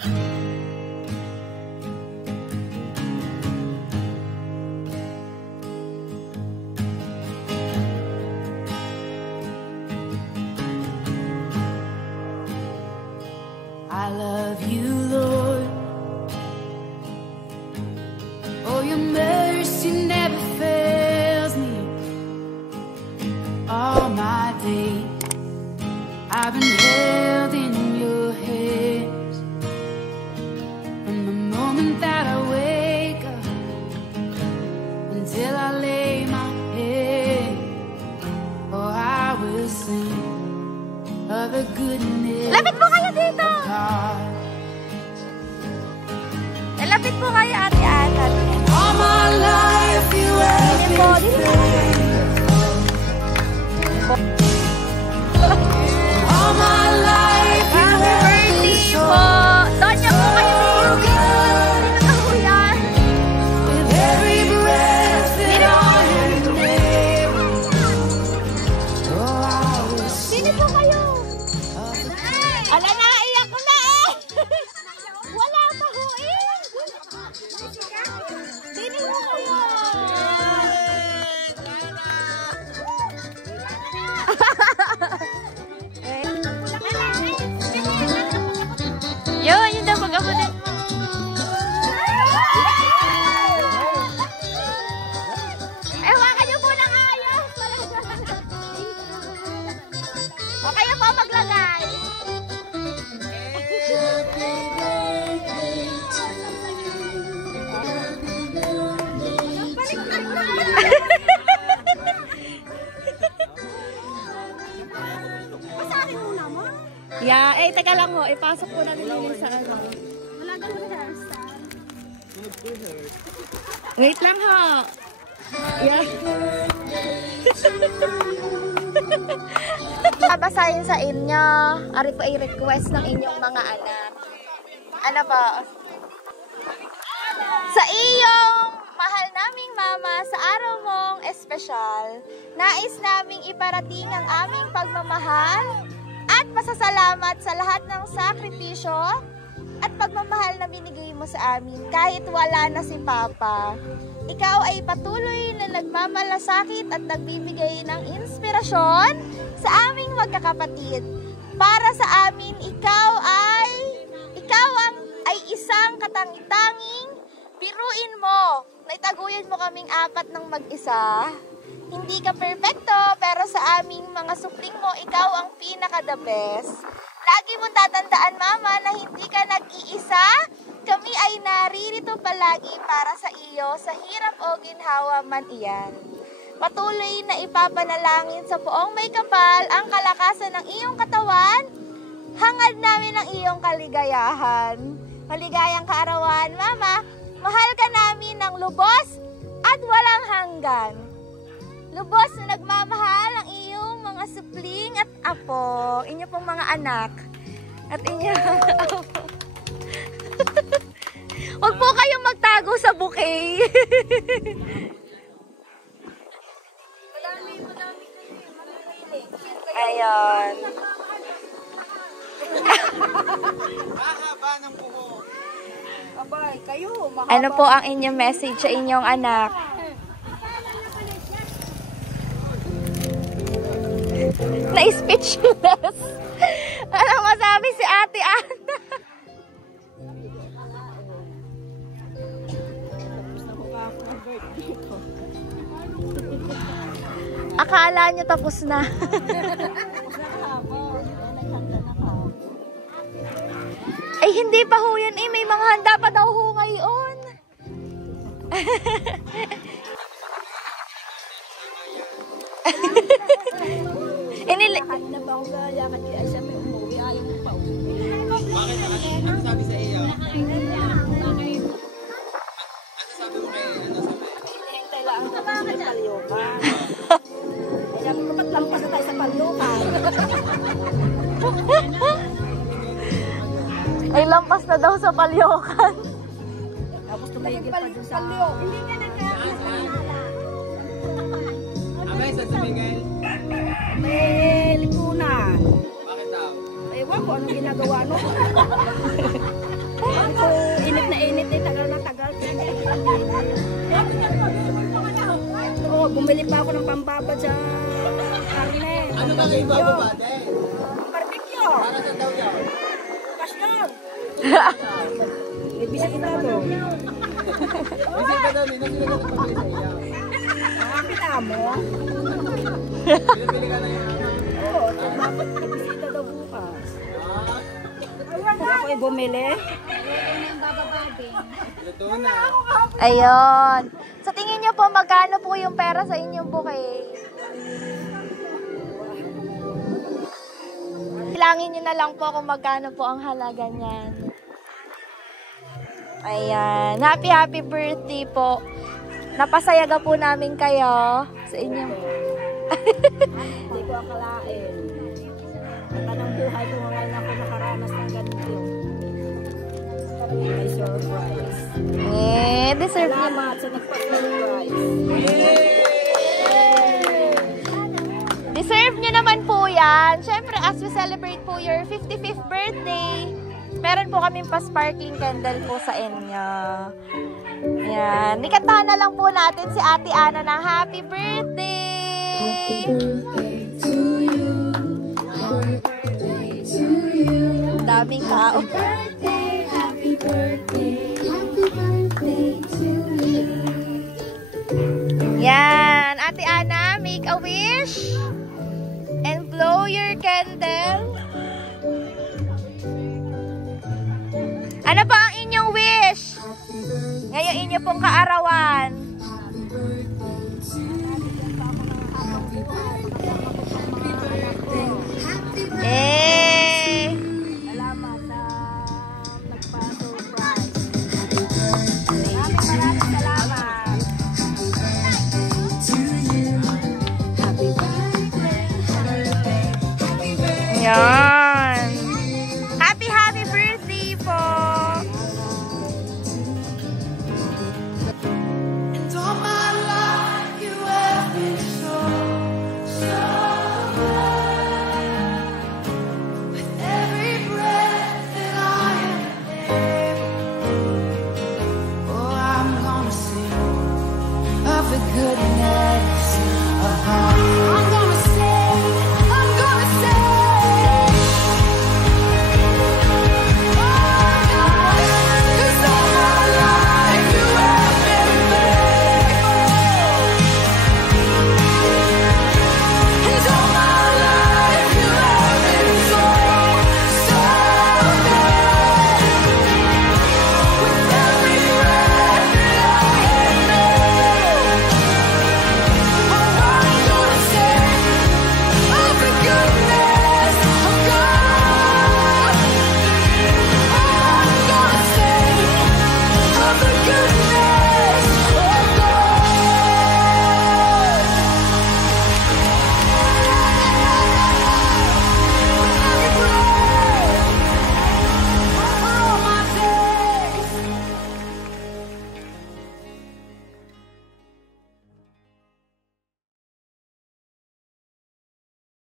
I love you, Lord. Oh, your mercy never fails me. All my days I've been held in your hands. From the moment that I wake up until I lay my head, oh, I will sing of the goodness. Lapit mo kayo dito! Lapit mo kayo, Ate Ana. All my life you have been faithful. All my life you have been so Donya po kayo dito. Dito po yan. with every breath that I am able. Oh, I will sing. Dito po kayo. Ala na, iyak ko na eh. Wala pa ho eh. Dito po kayo. Yun, yun daw mag-abunin mo. Ewakan niyo po ng ayos. O kayo po maglagay. Yeah, eh, teka lang ho. Ipasok po natin yung sa ano. Wait lang ho. Yeah. Babasahin sa inyo. Ari po ay request ng inyong mga anak. Ano po? Sa iyong mahal naming mama, sa araw mong espesyal, nais naming iparating ang aming pagmamahal at pasasalamat sa lahat ng sakripisyo at pagmamahal na binigay mo sa amin kahit wala na si Papa. Ikaw ay patuloy na nagmamalasakit at nagbibigay ng inspirasyon sa aming magkakapatid. Para sa amin, ikaw ay isang katangi-tanging biruin mo. Naitaguyan mo kaming apat ng mag-isa. Hindi ka perfecto, pero sa aming mga supling mo, ikaw ang pinaka-the best. Lagi mong tatandaan, Mama, na hindi ka nag-iisa. Kami ay naririto palagi para sa iyo, sa hirap o ginhawa man iyan. Patuloy na ipapanalangin sa poong may kapal ang kalakasan ng iyong katawan. Hangad namin ang iyong kaligayahan. Maligayang kaarawan, Mama. Mahal ka namin ng lubos at walang hanggan. Lubos na nagmamahal ang iyong mga supling at apo. Inyo pong mga anak. At inyo apo. Huwag po kayong magtago sa bouquet. Ayan. Mahaba ng buhok. Abay, kayo, mahaba. Ano po ang inyong message sa inyong anak? Na-speechless. Ano masabi si Ate Ana? Akala niyo tapos na. Ay, hindi pa ho yan eh. May mga handa pa daw ho ngayon. Lakad na ba ako lalakad ay sa may umuwi, ayaw mo pa umuwi. Bakit? Ano sabi sa iyo? Ano sabi mo kay ano sabi? Hinihintay lang ako sa palyokan. Ay sabi ko, ba't lampas na tayo sa palyokan? Ay, lampas na daw sa palyokan. Tapos tumigil pa dun sa palyokan. Hindi nga nagkakasala. Abay, sa Miguel. May likunan. Bakit daw? Ewan ko anong ginagawa no. bumili pa ako ng pambaba sa karne. Ano ba kayo bababate? Barbecue. Para sa daw yan? Pasyon. May bisita doon. Kasi ka daw, Nina, sila ka nagpapili sa iyo. Nakakita mo? Pinapili ka na yung ano. Oo, dapat may bisita daw bukas. Kung ako'y bumili. Luto na. Ayun. Sa tingin niyo po, magkano po yung pera sa inyong bouquet? Bilangin niyo na lang po kung magkano po ang halaga niyan. Ayan. Happy birthday po. Napasayaga po namin kayo sa inyong... Hindi ko akalain. Ang tanang buhay ko ngayon ako nakaranas ng ganito. May surprise. Deserve niyo. Salamat sa nagpa-surprise. Deserve nyo naman po yan. Siyempre, as we celebrate po your 55th birthday, meron po kaming pa-sparkling candle po sa inyo. Yan. Nikantahan na lang po natin si Ate Ana ng happy birthday! Daming tao. Yan. Ate Ana, make a wish and blow your candle. Ano pa ang inyong wish? Ngayon inyo pong kaarawan.